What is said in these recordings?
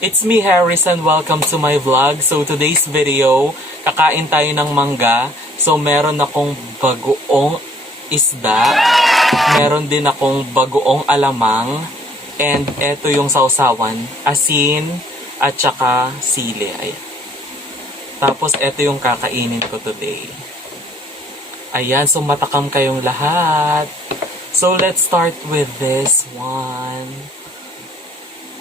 It's me, Harris, and welcome to my vlog. So, today's video, kakain tayo ng mangga. So, meron akong bagoong isda. Meron din akong bagoong alamang. And eto yung sausawan, asin, at saka sili. Ayan. Tapos, eto yung kakainin ko today. Ayan, so matakam kayong lahat. So, let's start with this one.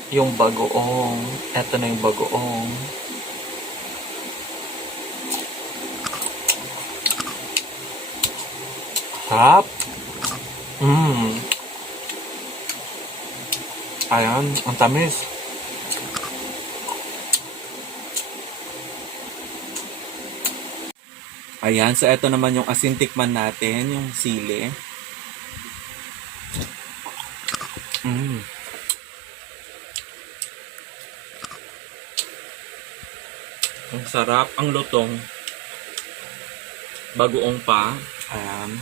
Yung bagoong. Eto na yung bagoong. Harap. Ayan, ang tamis. Ayan, so eto naman yung asin tikman natin, yung sili. Ang sarap, ang lutong. Bagoong pa. Ayan.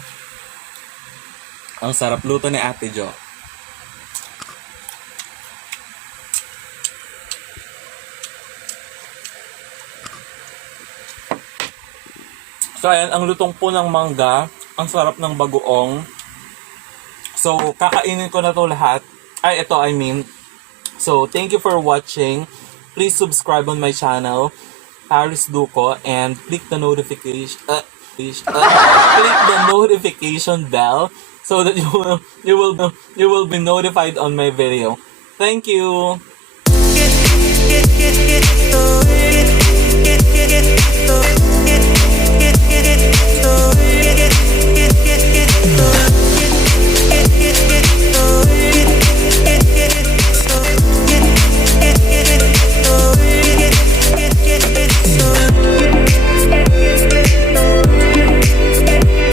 Ang sarap luto ni Ate Jo. So ayan, ang lutong po ng mangga. Ang sarap ng bagoong. So, kakainin ko na to lahat. Ay, ito, I mean. So, thank you for watching. Please subscribe on my channel, Harris Duco, and click the notification bell so that you will be notified on my video. Thank you.